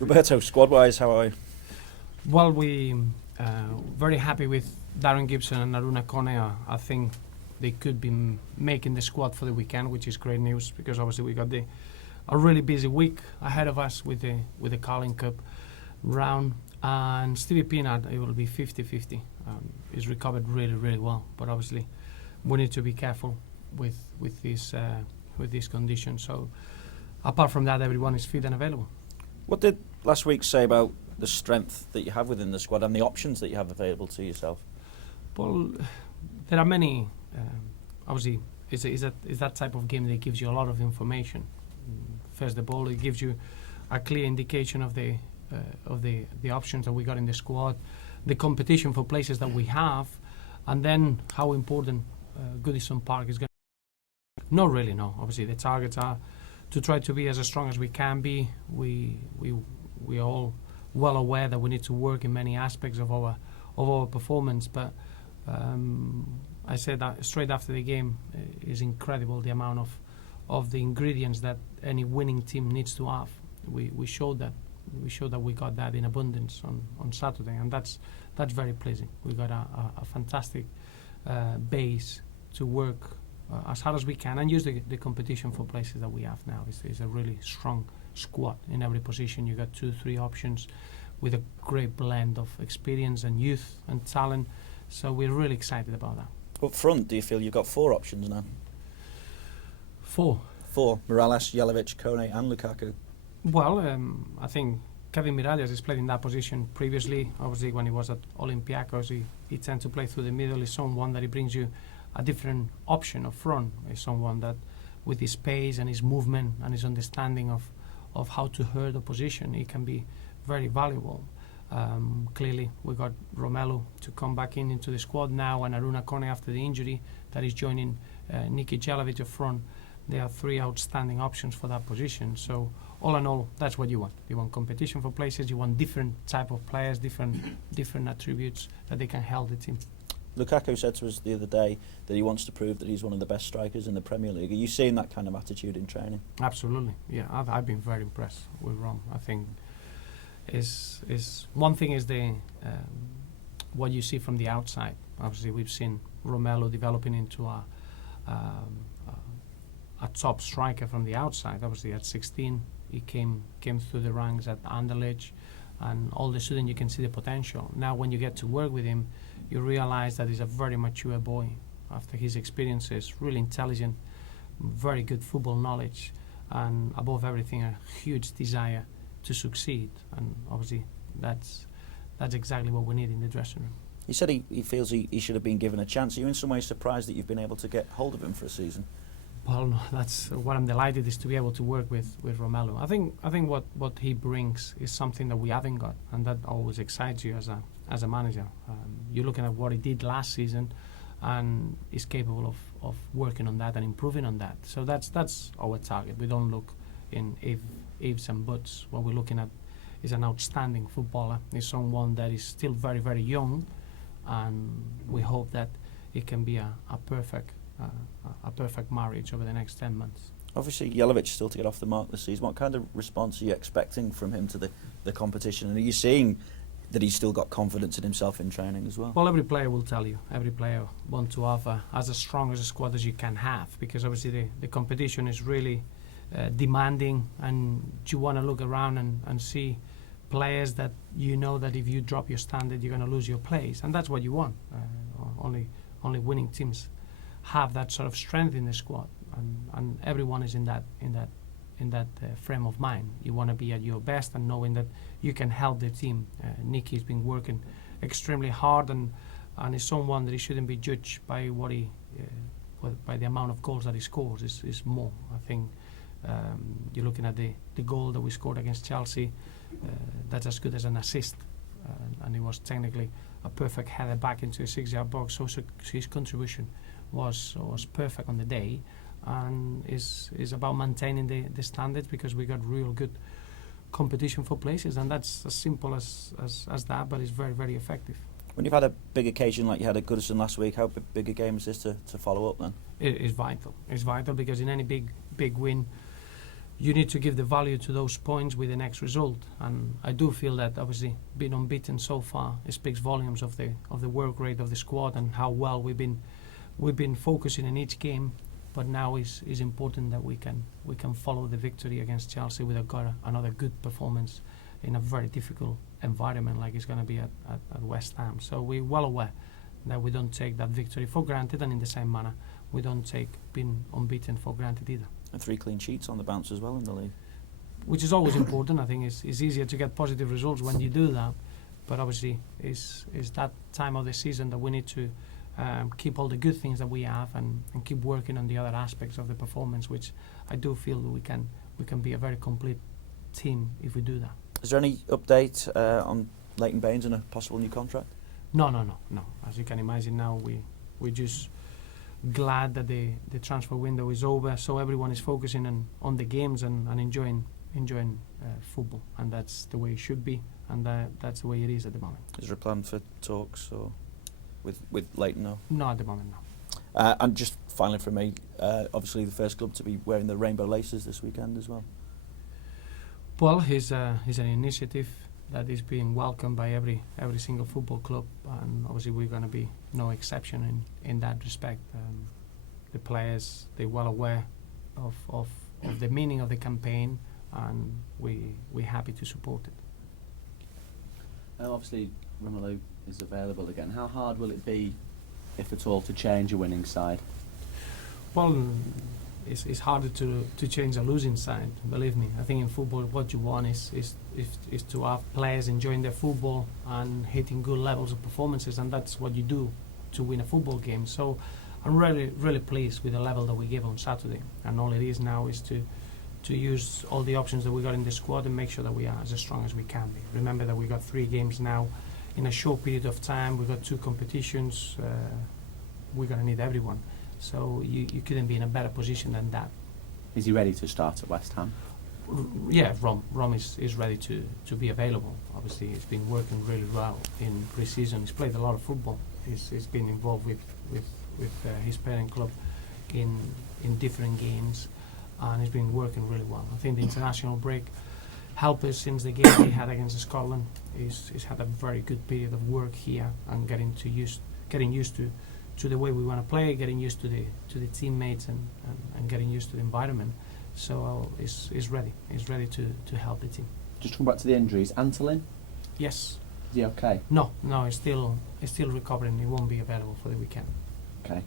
Roberto, squad-wise, how are you? Well, we very happy with Darren Gibson and Aruna Kone. I think they could be making the squad for the weekend, which is great news because obviously we got a really busy week ahead of us with the Carling Cup round. And Stevie Peanut, it will be 50-50. He's recovered really, really well, but obviously we need to be careful with this condition. So apart from that, everyone is fit and available. What did last week say about the strength that you have within the squad and the options that you have available to yourself? Well, there are many. Obviously, it's that type of game that gives you a lot of information. First of all, it gives you a clear indication of the options that we got in the squad, the competition for places that we have, and then how important Goodison Park is going to be. Not really, no. Obviously, the targets are to try to be as strong as we can be. We are all well aware that we need to work in many aspects of our performance, but I said that straight after the game is incredible the amount of the ingredients that any winning team needs to have. We showed that we got that in abundance on Saturday, and that's very pleasing. We got a fantastic base to work as hard as we can and use the competition for places that we have now. It's a really strong squad in every position. You got 2-3 options with a great blend of experience and youth and talent. So we're really excited about that. Up front, do you feel you've got 4 options now? 4. Morales, Jelavic, Kone and Lukaku. Well, I think Kevin Mirallas has played in that position previously. Obviously, when he was at Olympiacos, he tends to play through the middle. He's someone that he brings you a different option up front. He's someone that, with his pace and his movement and his understanding of how to hurt the position, he can be very valuable. Clearly, we got Romelu to come back into the squad now, and Aruna Kone after the injury that is joining Niki Jelavic up front. There are 3 outstanding options for that position. So all in all, that's what you want. You want competition for places. You want different type of players, different attributes that they can help the team. Lukaku said to us the other day that he wants to prove that he's one of the best strikers in the Premier League. Are you seeing that kind of attitude in training? Absolutely, yeah. I've been very impressed with Rom. I think is one thing is the what you see from the outside. Obviously, we've seen Romelu developing into a top striker from the outside. Obviously, at 16, he came through the ranks at Anderlecht, and all of a sudden you can see the potential. Now, when you get to work with him, you realize that he's a very mature boy. After his experiences, really intelligent, very good football knowledge, and above everything, a huge desire to succeed. And obviously, that's exactly what we need in the dressing room. He said he feels he should have been given a chance. Are you in some ways surprised that you've been able to get hold of him for a season? Well, no, that's what I'm delighted is to be able to work with Romelu. I think what he brings is something that we haven't got, and that always excites you as a manager. You're looking at what he did last season, and is capable of working on that and improving on that. So that's our target. We don't look in ifs and buts. What we're looking at is an outstanding footballer. He's someone that is still very, very young, and we hope that it can be a perfect marriage over the next 10 months. Obviously, Jelavic still to get off the mark this season. What kind of response are you expecting from him to the competition? And are you seeing that he's still got confidence in himself in training as well? Well, every player will tell you. Every player wants to have as strong as a squad as you can have, because obviously the competition is really demanding, and you want to look around and see players that you know that if you drop your standard, you're going to lose your place, and that's what you want. Only winning teams have that sort of strength in the squad, and everyone is in that frame of mind. You want to be at your best and knowing that you can help the team. Nicky's been working extremely hard, and is someone that he shouldn't be judged by by the amount of goals that he scores. Is more. I think you're looking at the goal that we scored against Chelsea. That's as good as an assist, and it was technically a perfect header back into a 6-yard box. So his contribution was perfect on the day, and is about maintaining the standards, because we got real good competition for places, and that's as simple as that, but it's very, very effective. When you've had a big occasion like you had at Goodison last week, how big a game is this to follow up then? It is vital. It's vital because in any big win, you need to give the value to those points with the next result. And I do feel that obviously being unbeaten so far, it speaks volumes of the work rate of the squad and how well we've been focusing in each game. But now is important that we can follow the victory against Chelsea with another good performance in a very difficult environment like it's going to be at West Ham. So we're well aware that we don't take that victory for granted, and in the same manner we don't take being unbeaten for granted either. And 3 clean sheets on the bounce as well in the league. Which is always important. I think it's easier to get positive results when you do that, but obviously it's that time of the season that we need to keep all the good things that we have and keep working on the other aspects of the performance, which I do feel that we can be a very complete team if we do that. Is there any update on Leighton Baines and a possible new contract? No. As you can imagine now, we're just glad that the transfer window is over, so everyone is focusing on the games and enjoying football, and that's the way it should be, and that's the way it is at the moment. Is there a plan for talks or with Leighton now? No, at the moment, no. And just finally from me, obviously the first club to be wearing the rainbow laces this weekend as well. Well, he's an initiative that is being welcomed by every single football club, and obviously we're going to be no exception in that respect. The players, they're well aware of the meaning of the campaign, and we're happy to support it. Obviously, Romelu is available again. How hard will it be, if at all, to change a winning side? Well, it's harder to change a losing side, believe me. I think in football what you want is to have players enjoying their football and hitting good levels of performances, and that's what you do to win a football game. So I'm really pleased with the level that we gave on Saturday, and all it is now is to use all the options that we got in the squad and make sure that we are as strong as we can be. Remember that we got 3 games now in a short period of time. We got 2 competitions. We're going to need everyone. So you couldn't be in a better position than that. Is he ready to start at West Ham? Yeah, Rom is ready to be available. Obviously, he's been working really well in pre-season. He's played a lot of football. He's been involved with his parent club in different games, and he's been working really well. I think the international break helped us since the game he had against Scotland. He's had a very good period of work here and getting used to the way we want to play, getting used to the teammates and getting used to the environment. So he's ready. He's ready to help the team. Just to come back to the injuries, Antolin? Yes. Is he okay? No, he's still recovering. He won't be available for the weekend. Okay.